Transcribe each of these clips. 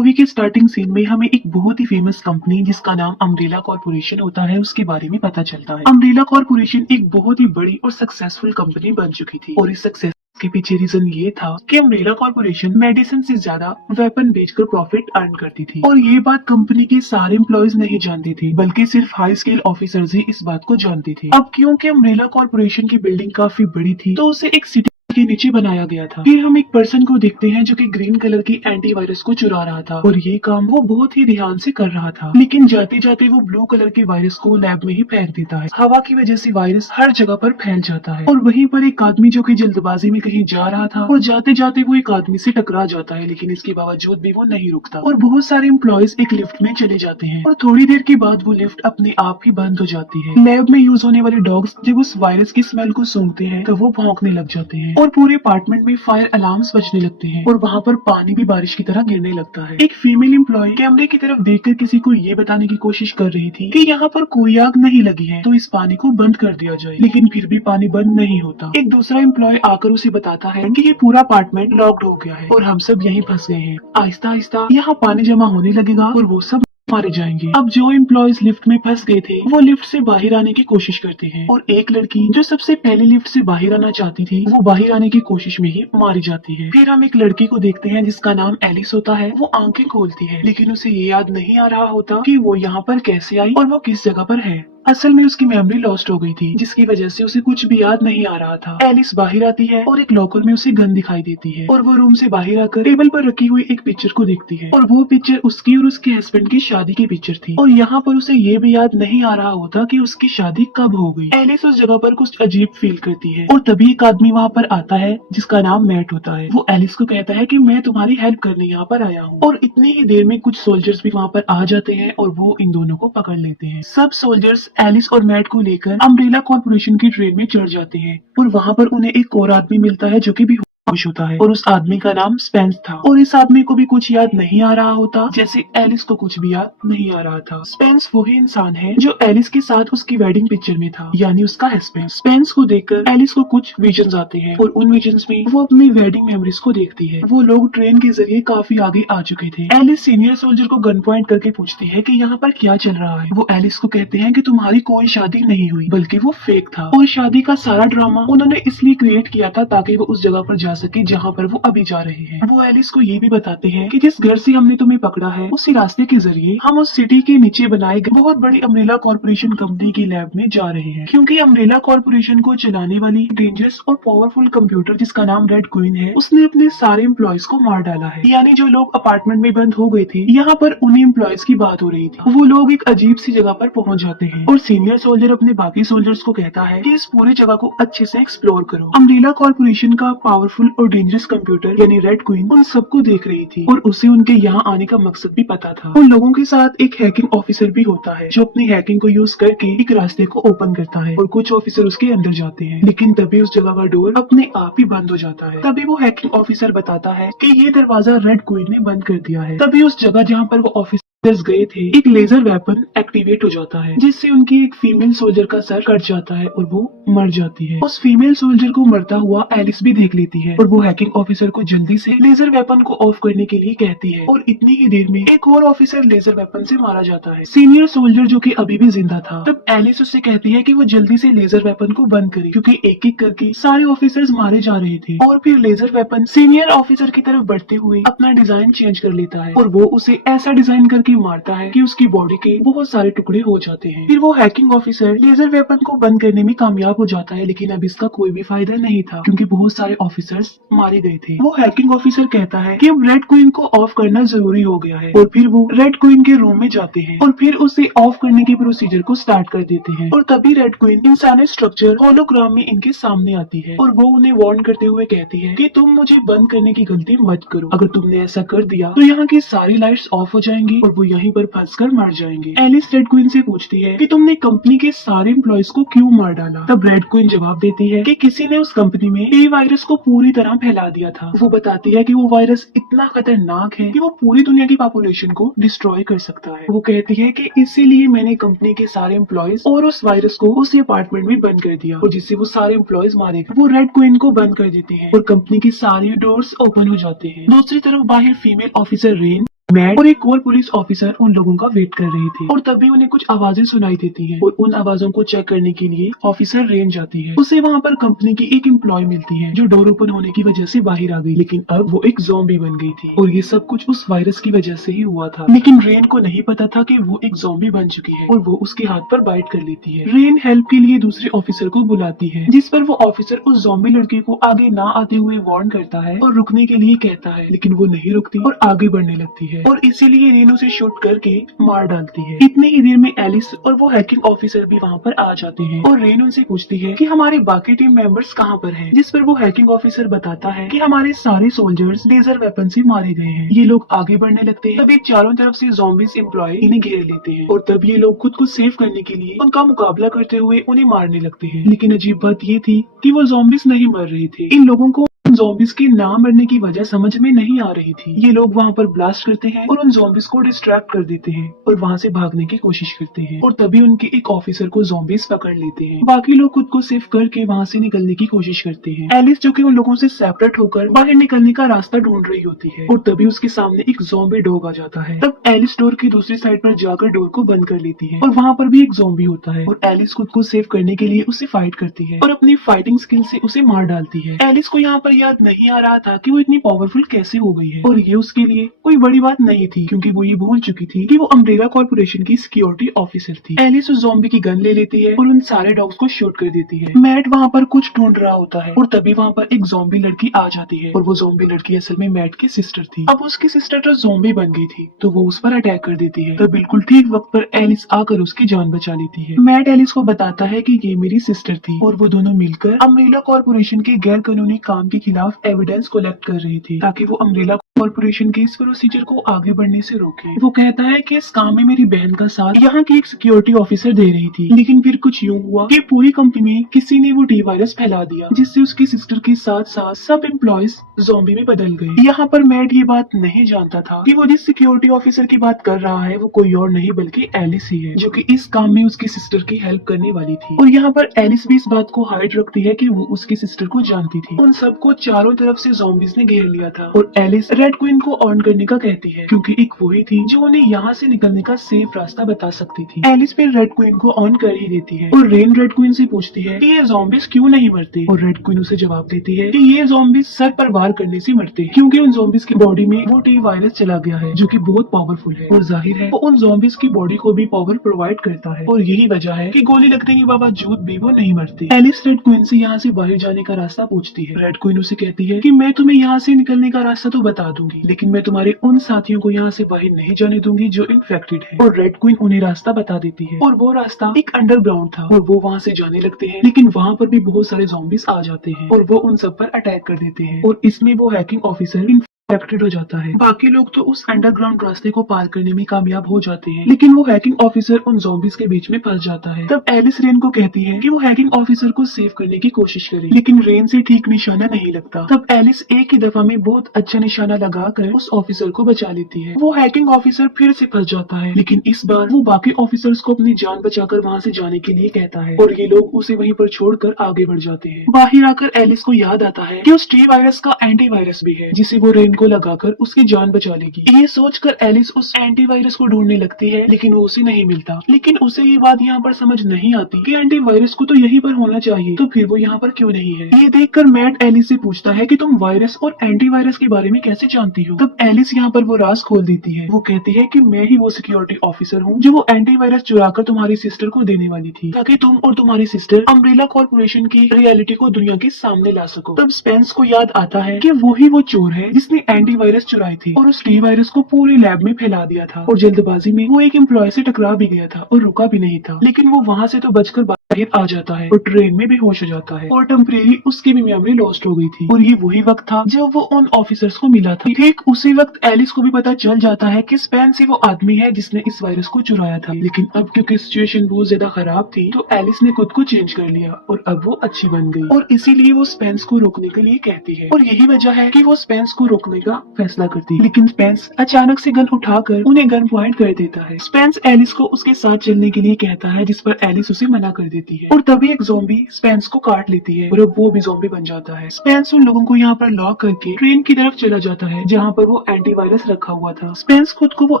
Movie के starting scene में हमें एक बहुत ही फेमस कंपनी जिसका नाम अम्ब्रेला कॉर्पोरेशन होता है उसके बारे में पता चलता है। अम्ब्रेला कॉर्पोरेशन एक बहुत ही बड़ी और सक्सेसफुल कंपनी बन चुकी थी और इस सक्सेस के पीछे रीजन ये था कि अम्ब्रेला कॉर्पोरेशन मेडिसिन से ज्यादा वेपन बेचकर प्रॉफिट अर्न करती थी और ये बात कंपनी के सारे एम्प्लॉयज नहीं जानते थे, बल्कि सिर्फ हाई स्केल ऑफिसर्स ही इस बात को जानते थे। अब क्योंकि अम्ब्रेला कॉर्पोरेशन की बिल्डिंग काफी बड़ी थी तो उसे एक सिटी के नीचे बनाया गया था। फिर हम एक पर्सन को देखते हैं जो कि ग्रीन कलर की एंटीवायरस को चुरा रहा था और ये काम वो बहुत ही ध्यान से कर रहा था, लेकिन जाते जाते वो ब्लू कलर के वायरस को लैब में ही फेंक देता है। हवा की वजह से वायरस हर जगह पर फैल जाता है और वहीं पर एक आदमी जो कि जल्दबाजी में कहीं जा रहा था और जाते जाते वो एक आदमी से टकरा जाता है, लेकिन इसके बावजूद भी वो नहीं रुकता और बहुत सारे एम्प्लॉयज एक लिफ्ट में चले जाते हैं और थोड़ी देर के बाद वो लिफ्ट अपने आप ही बंद हो जाती है। लैब में यूज होने वाले डॉग्स जब उस वायरस की स्मेल को सूंघते हैं तो वो भौंकने लग जाते हैं और पूरे अपार्टमेंट में फायर अलार्म्स बजने लगते हैं और वहाँ पर पानी भी बारिश की तरह गिरने लगता है। एक फीमेल एम्प्लॉय कैमरे की तरफ देखकर किसी को ये बताने की कोशिश कर रही थी कि यहाँ पर कोई आग नहीं लगी है तो इस पानी को बंद कर दिया जाए, लेकिन फिर भी पानी बंद नहीं होता। एक दूसरा एम्प्लॉय आकर उसे बताता है कि ये पूरा अपार्टमेंट लॉक्ड हो गया है और हम सब यहीं फंस गए हैं। आहिस्ता आहिस्ता यहाँ पानी जमा होने लगेगा और वो सब मारे जाएंगे। अब जो एम्प्लॉयज लिफ्ट में फंस गए थे वो लिफ्ट से बाहर आने की कोशिश करते हैं और एक लड़की जो सबसे पहले लिफ्ट से बाहर आना चाहती थी वो बाहर आने की कोशिश में ही मारी जाती है। फिर हम एक लड़की को देखते हैं जिसका नाम एलिस होता है। वो आंखें खोलती है लेकिन उसे ये याद नहीं आ रहा होता कि वो यहाँ पर कैसे आई और वो किस जगह पर है। असल में उसकी मेमोरी लॉस्ट हो गई थी जिसकी वजह से उसे कुछ भी याद नहीं आ रहा था। एलिस बाहर आती है और एक लॉकर में उसे गन दिखाई देती है और वो रूम से बाहर आकर टेबल पर रखी हुई एक पिक्चर को देखती है और वो पिक्चर उसकी और उसके हस्बैंड की शादी की पिक्चर थी और यहाँ पर उसे ये भी याद नहीं आ रहा होता कि उसकी शादी कब हो गई। एलिस उस जगह पर कुछ अजीब फील करती है और तभी एक आदमी वहाँ पर आता है जिसका नाम मैट होता है। वो एलिस को कहता है कि मैं तुम्हारी हेल्प करने यहाँ पर आया हूँ और इतनी ही देर में कुछ सोल्जर्स भी वहाँ पर आ जाते हैं और वो इन दोनों को पकड़ लेते हैं। सब सोल्जर्स एलिस और मैट को लेकर अम्ब्रेला कॉर्पोरेशन की ट्रेन में चढ़ जाते हैं और वहाँ पर उन्हें एक और आदमी मिलता है जो कि भी खुश होता है और उस आदमी का नाम स्पेंस था और इस आदमी को भी कुछ याद नहीं आ रहा होता जैसे एलिस को कुछ भी याद नहीं आ रहा था। स्पेंस वही इंसान है जो एलिस के साथ उसकी वेडिंग पिक्चर में था, यानी उसका हस्बैंड। स्पेंस को देखकर एलिस को कुछ विजन्स आते हैं और उन विजन्स में वो अपनी वेडिंग मेमोरीज को देखती है। वो लोग ट्रेन के जरिए काफी आगे आ चुके थे। एलिस सीनियर सोल्जर को गन पॉइंट करके पूछती है कि यहाँ पर क्या चल रहा है। वो एलिस को कहते हैं कि तुम्हारी कोई शादी नहीं हुई बल्कि वो फेक था और शादी का सारा ड्रामा उन्होंने इसलिए क्रिएट किया था ताकि वो उस जगह पर जा सके जहाँ पर वो अभी जा रहे हैं। वो एलिस को ये भी बताते हैं कि जिस घर से हमने तुम्हें पकड़ा है उसी रास्ते के जरिए हम उस सिटी के नीचे बनाए गए बहुत बड़ी अम्ब्रेला कॉर्पोरेशन कंपनी की लैब में जा रहे हैं, क्योंकि अम्ब्रेला कॉर्पोरेशन को चलाने वाली डेंजरस और पावरफुल कंप्यूटर जिसका नाम रेड क्वीन है उसने अपने सारे एम्प्लॉयज को मार डाला है। यानी जो लोग अपार्टमेंट में बंद हो गए थे यहाँ पर उन्हीं एम्प्लॉयज की बात हो रही थी। वो लोग एक अजीब सी जगह पर पहुंच जाते हैं और सीनियर सोल्जर अपने बाकी सोल्जर्स को कहता है कि इस पूरी जगह को अच्छे से एक्सप्लोर करो। अम्ब्रेला कॉर्पोरेशन का पावरफुल और डेंजरस कंप्यूटर यानी रेड क्वीन उन सबको देख रही थी और उसे उनके यहाँ आने का मकसद भी पता था। उन लोगों के साथ एक हैकिंग ऑफिसर भी होता है जो अपनी हैकिंग को यूज करके एक रास्ते को ओपन करता है और कुछ ऑफिसर उसके अंदर जाते हैं, लेकिन तभी उस जगह का डोर अपने आप ही बंद हो जाता है। तभी वो हैकिंग ऑफिसर बताता है कि ये दरवाजा रेड क्वीन ने बंद कर दिया है। तभी उस जगह जहाँ पर वो ऑफिसर गए थे एक लेजर वेपन एक्टिवेट हो जाता है जिससे उनकी एक फीमेल सोल्जर का सर कट जाता है और वो मर जाती है। उस फीमेल सोल्जर को मरता हुआ एलिस भी देख लेती है और वो हैकिंग ऑफिसर को जल्दी से लेजर वेपन को ऑफ करने के लिए कहती है और इतनी ही देर में एक और ऑफिसर लेजर वेपन से मारा जाता है। सीनियर सोल्जर जो कि अभी भी जिंदा था, तब एलिस उससे कहती है कि वो जल्दी से लेजर वेपन को बंद करे क्योंकि एक एक करके सारे ऑफिसर्स मारे जा रहे थे। और फिर लेजर वेपन सीनियर ऑफिसर की तरफ बढ़ते हुए अपना डिजाइन चेंज कर लेता है और वो उसे ऐसा डिजाइन करके मारता है कि उसकी बॉडी के बहुत सारे टुकड़े हो जाते हैं। फिर वो हैकिंग ऑफिसर लेजर वेपन को बंद करने में कामयाब हो जाता है, लेकिन अब इसका कोई भी फायदा नहीं था क्योंकि बहुत सारे ऑफिसर्स मारे गए थे। वो हैकिंग ऑफिसर कहता है कि अब रेड क्वीन को ऑफ करना जरूरी हो गया है और फिर वो रेड क्वीन के रूम में जाते हैं और फिर उसे ऑफ करने की प्रोसीजर को स्टार्ट कर देते हैं और तभी रेड क्वीन इंसानी स्ट्रक्चर होलोग्राम में इनके सामने आती है और वो उन्हें वार्न करते हुए कहती है कि तुम मुझे बंद करने की गलती मत करो। अगर तुमने ऐसा कर दिया तो यहाँ की सारी लाइट्स ऑफ हो जाएंगी और वो यहीं पर फंस कर मर जाएंगे। एलिस रेड क्वीन से पूछती है कि तुमने कंपनी के सारे एम्प्लॉयज को क्यों मार डाला। तब रेड क्वीन जवाब देती है कि किसी ने उस कंपनी में ए वायरस को पूरी तरह फैला दिया था। वो बताती है कि वो वायरस इतना खतरनाक है कि वो पूरी दुनिया की पॉपुलेशन को डिस्ट्रॉय कर सकता है। वो कहती है कि इसीलिए मैंने कंपनी के सारे एम्प्लॉयज और उस वायरस को उस अपार्टमेंट में बंद कर दिया और जिससे वो सारे एम्प्लॉयज मारे गए। वो रेड क्वीन को बंद कर देते हैं और कंपनी की सारी डोर्स ओपन हो जाते हैं। दूसरी तरफ बाहर फीमेल ऑफिसर रेन मैट और एक और पुलिस ऑफिसर उन लोगों का वेट कर रहे थे और तभी उन्हें कुछ आवाजें सुनाई देती हैं और उन आवाजों को चेक करने के लिए ऑफिसर रेन जाती है। उसे वहाँ पर कंपनी की एक एम्प्लॉय मिलती है जो डोर ओपन होने की वजह से बाहर आ गई, लेकिन अब वो एक ज़ॉम्बी बन गई थी और ये सब कुछ उस वायरस की वजह से ही हुआ था। लेकिन रेन को नहीं पता था कि वो एक ज़ॉम्बी बन चुकी है और वो उसके हाथ पर बाइट कर लेती है। रेन हेल्प के लिए दूसरे ऑफिसर को बुलाती है, जिस पर वो ऑफिसर उस ज़ॉम्बी लड़के को आगे ना आते हुए वार्न करता है और रुकने के लिए कहता है, लेकिन वो नहीं रुकती और आगे बढ़ने लगती है और इसीलिए रेन उसे शूट करके मार डालती है। इतनी ही देर में एलिस और वो हैकिंग ऑफिसर भी वहाँ पर आ जाते हैं और रेन उनसे पूछती है कि हमारे बाकी टीम मेंबर्स कहाँ पर हैं, जिस पर वो हैकिंग ऑफिसर बताता है कि हमारे सारे सोल्जर्स लेजर वेपन से मारे गए हैं। ये लोग आगे बढ़ने लगते हैं, तब एक चारों तरफ से ज़ॉम्बीज एम्प्लॉय इन्हें घेर लेते हैं और तब ये लोग खुद को सेव करने के लिए उनका मुकाबला करते हुए उन्हें मारने लगते हैं। लेकिन अजीब बात ये थी कि वो ज़ॉम्बीज नहीं मर रहे थे। इन लोगों को ज़ॉम्बीज के ना मरने की वजह समझ में नहीं आ रही थी। ये लोग वहाँ पर ब्लास्ट करते हैं और उन ज़ॉम्बीज को डिस्ट्रैक्ट कर देते हैं और वहाँ से भागने की कोशिश करते हैं और तभी उनके एक ऑफिसर को ज़ॉम्बीज पकड़ लेते हैं। बाकी लोग खुद को सेव करके वहाँ से निकलने की कोशिश करते हैं। एलिस जो कि उन लोगों से सेपरेट होकर बाहर निकलने का रास्ता ढूंढ रही होती है और तभी उसके सामने एक ज़ॉम्बी डॉग आ जाता है। तब एलिस डोर की दूसरी साइड पर जाकर डोर को बंद कर लेती है और वहाँ पर भी एक ज़ॉम्बी होता है और एलिस खुद को सेव करने के लिए उससे फाइट करती है और अपनी फाइटिंग स्किल से उसे मार डालती है। एलिस को यहाँ पर याद नहीं आ रहा था कि वो इतनी पावरफुल कैसे हो गई है और ये उसके लिए कोई बड़ी बात नहीं थी, क्योंकि वो ये भूल चुकी थी कि वो अम्ब्रेला कॉर्पोरेशन की सिक्योरिटी ऑफिसर थी। एलिस उस ज़ॉम्बी की गन ले लेती है और उन सारे डॉग्स को शूट कर देती है। मैट वहाँ पर कुछ ढूंढ रहा होता है और तभी वहाँ पर एक ज़ॉम्बी लड़की आ जाती है और वो ज़ॉम्बी लड़की असल में मैट की सिस्टर थी। अब उसकी सिस्टर तो ज़ॉम्बी बन गई थी तो वो उस पर अटैक कर देती है। तो बिल्कुल ठीक वक्त पर एलिस आकर उसकी जान बचा लेती है। मैट एलिस को बताता है कि ये मेरी सिस्टर थी और वो दोनों मिलकर अम्ब्रेला कॉर्पोरेशन के गैर कानूनी काम के खिलाफ एविडेंस कलेक्ट कर रही थी ताकि वो अम्ब्रेला कॉर्पोरेशन के इस प्रोसीजर को आगे बढ़ने से रोके। वो कहता है कि इस काम में मेरी बहन का साथ यहाँ की एक सिक्योरिटी ऑफिसर दे रही थी, लेकिन फिर कुछ यूँ हुआ कि पूरी कंपनी में किसी ने वो टी वायरस फैला दिया, जिससे उसकी सिस्टर के साथ साथ सब एम्प्लॉयज ज़ॉम्बी में बदल गए। यहाँ पर मैट ये बात नहीं जानता था कि वो जिस सिक्योरिटी ऑफिसर की बात कर रहा है वो कोई और नहीं बल्कि एलिस ही है, जो कि इस काम में उसकी सिस्टर की हेल्प करने वाली थी। और यहाँ पर एलिस भी इस बात को हाइड रखती है कि वो उसकी सिस्टर को जानती थी। उन सबको चारों तरफ से ज़ॉम्बीज ने घेर लिया था और एलिस रेड क्वीन को ऑन करने का कहती है, क्योंकि एक वही थी जो उन्हें यहाँ से निकलने का सेफ रास्ता बता सकती थी। एलिस फिर रेड क्वीन को ऑन कर ही देती है और रेन रेड क्वीन से पूछती है कि ये ज़ॉम्बीज क्यों नहीं मरते, और रेड क्वीन उसे जवाब देती है कि ये ज़ॉम्बीज सर पर वार करने से मरते हैं, क्योंकि उन ज़ॉम्बीज की बॉडी में वो टी वायरस चला गया है जो कि बहुत पावरफुल है और जाहिर है वो उन ज़ॉम्बीज की बॉडी को भी पावर प्रोवाइड करता है और यही वजह है कि गोली लगने के बावजूद भी वो नहीं मरती। एलिस रेड क्वीन से यहाँ से बाहर जाने का रास्ता पूछती है। रेड क्वीन उसे कहती है कि मैं तुम्हें यहाँ से निकलने का रास्ता तो बता दूंगी, लेकिन मैं तुम्हारे उन साथियों को यहाँ से बाहर नहीं जाने दूंगी जो इन्फेक्टेड है। और रेड क्वीन उन्हें रास्ता बता देती है और वो रास्ता एक अंडरग्राउंड था और वो वहाँ से जाने लगते हैं, लेकिन वहाँ पर भी बहुत सारे ज़ॉम्बीज आ जाते हैं और वो उन सब पर अटैक कर देते हैं और इसमें वो हैकिंग ऑफिसर इन्फेक्टेड हो जाता है। बाकी लोग तो उस अंडरग्राउंड रास्ते को पार करने में कामयाब हो जाते हैं, लेकिन वो हैकिंग ऑफिसर उन ज़ॉम्बीज के बीच में फंस जाता है। तब एलिस रेन को कहती है कि वो हैकिंग ऑफिसर को सेव करने की कोशिश करे, लेकिन रेन से ठीक निशाना नहीं लगता। तब एलिस एक ही दफा में बहुत अच्छा निशाना लगाकर उस ऑफिसर को बचा लेती है। वो हैकिंग ऑफिसर फिर से फंस जाता है, लेकिन इस बार वो बाकी ऑफिसर्स को अपनी जान बचाकर वहाँ से जाने के लिए कहता है और ये लोग उसे वहीं पर छोड़कर आगे बढ़ जाते हैं। बाहर आकर एलिस को याद आता है कि उस टी वायरस का एंटीवायरस भी है, जिसे वो रेन को लगाकर उसकी जान बचा लेगी। ये सोचकर एलिस उस एंटीवायरस को ढूंढने लगती है, लेकिन वो उसे नहीं मिलता। लेकिन उसे ये बात यहाँ पर समझ नहीं आती कि एंटीवायरस को तो यहीं पर होना चाहिए, तो फिर वो यहाँ पर क्यों नहीं है। ये देखकर मैट एलिस से पूछता है कि तुम वायरस और एंटीवायरस के बारे में कैसे जानती हो। तब एलिस यहाँ पर वो राज खोल देती है। वो कहती है कि मैं ही वो सिक्योरिटी ऑफिसर हूँ जो वो एंटीवायरस चुराकर तुम्हारी सिस्टर को देने वाली थी, ताकि तुम और तुम्हारी सिस्टर अम्ब्रेला कॉर्पोरेशन की रियलिटी को दुनिया के सामने ला सको। तब स्पेंस को याद आता है कि वो ही वो चोर है जिसने एंटीवायरस चुराई थी और उस टी वायरस को पूरे लैब में फैला दिया था और जल्दबाजी में वो एक एम्प्लॉय से टकरा भी गया था और रुका भी नहीं था, लेकिन वो वहाँ से तो बचकर बाहर आ जाता है और ट्रेन में बेहोश हो जाता है और टेम्परेरी उसकी भी मेमोरी लॉस्ट हो गई थी। और ये वही वक्त था जब वो उन ऑफिसर्स को मिला था। ठीक उसी वक्त एलिस को भी पता चल जाता है कि स्पेंस ही वो आदमी है जिसने इस वायरस को चुराया था, लेकिन अब क्योंकि सिचुएशन बहुत ज्यादा खराब थी तो एलिस ने खुद को चेंज कर लिया और अब वो अच्छी बन गई और इसीलिए वो स्पेंस को रोकने के लिए कहती है और यही वजह है कि वो स्पेंस को रोकने का फैसला करती है। लेकिन स्पेंस अचानक से गन उठाकर उन्हें गन पॉइंट कर देता है। स्पेंस एलिस को उसके साथ चलने के लिए कहता है, जिस पर एलिस उसे मना कर देती है। देती है और तभी एक ज़ॉम्बी स्पेंस को काट लेती है और अब वो भी ज़ॉम्बी बन जाता है। स्पेंस उन लोगों को यहाँ पर लॉक करके ट्रेन की तरफ चला जाता है जहाँ पर वो एंटीवायरस रखा हुआ था। स्पेंस खुद को वो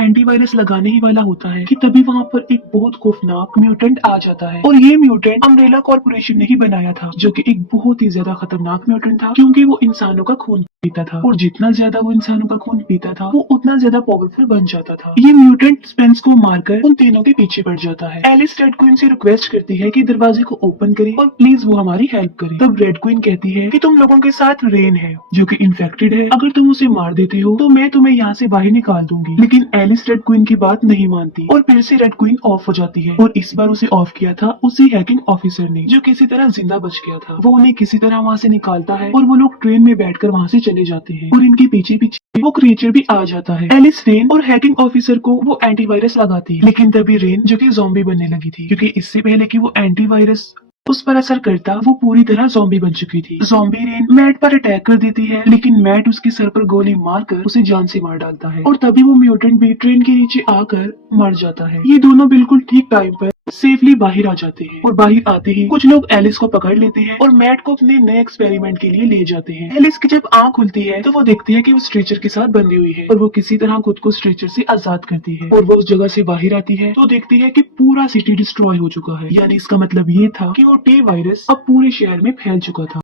एंटीवायरस लगाने ही वाला होता है कि तभी वहाँ पर एक बहुत खौफनाक म्यूटेंट आ जाता है और ये म्यूटेंट अम्ब्रेला कॉर्पोरेशन ने ही बनाया था, जो कि एक बहुत ही ज्यादा खतरनाक म्यूटेंट था क्योंकि वो इंसानों का खून पीता था और जितना ज्यादा वो इंसानों का खून पीता था वो उतना ज्यादा पावरफुल बन जाता था। ये म्यूटेंट स्पेंस को मारकर उन तीनों के पीछे पड़ जाता है। एलिस रेड क्वीन से रिक्वेस्ट करती है कि दरवाजे को ओपन करे और प्लीज वो हमारी हेल्प करे। तब रेड क्वीन कहती है कि तुम लोगों के साथ रेन है जो कि इन्फेक्टेड है, अगर तुम उसे मार देते हो तो मैं तुम्हें यहाँ से बाहर निकाल दूंगी। लेकिन एलिस रेड क्वीन की बात नहीं मानती और फिर से रेड क्वीन ऑफ हो जाती है और इस बार उसे ऑफ किया था उसी हैकिंग ऑफिसर ने जो किसी तरह जिंदा बच गया था। वो उन्हें किसी तरह वहाँ से निकालता है और वो लोग ट्रेन में बैठकर वहाँ से चले जाते हैं और इनके पीछे पीछे वो क्रिएचर भी आ जाता है। एलिस रेन और हैकिंग ऑफिसर को वो एंटीवायरस लगाती है, लेकिन तभी रेन जो कि ज़ॉम्बी बनने लगी थी क्योंकि इससे पहले कि वो एंटीवायरस उस पर असर करता वो पूरी तरह ज़ॉम्बी बन चुकी थी। ज़ॉम्बी रेन मैट पर अटैक कर देती है लेकिन मैट उसके सर पर गोली मारकर उसे जान से मार डालता है और तभी वो म्यूटेंट भी ट्रेन के नीचे आकर मर जाता है। ये दोनों बिल्कुल ठीक टाइम पर सेफली बाहर आ जाते हैं और बाहर आते ही कुछ लोग एलिस को पकड़ लेते हैं और मैट को अपने नए एक्सपेरिमेंट के लिए ले जाते हैं। एलिस की जब आंख खुलती है तो वो देखती है कि वो स्ट्रेचर के साथ बंधी हुई है और वो किसी तरह खुद को स्ट्रेचर से आजाद करती है और वो उस जगह से बाहर आती है तो देखती है कि पूरा सिटी डिस्ट्रॉय हो चुका है। यानी इसका मतलब ये था कि वो टी वायरस अब पूरे शहर में फैल चुका था।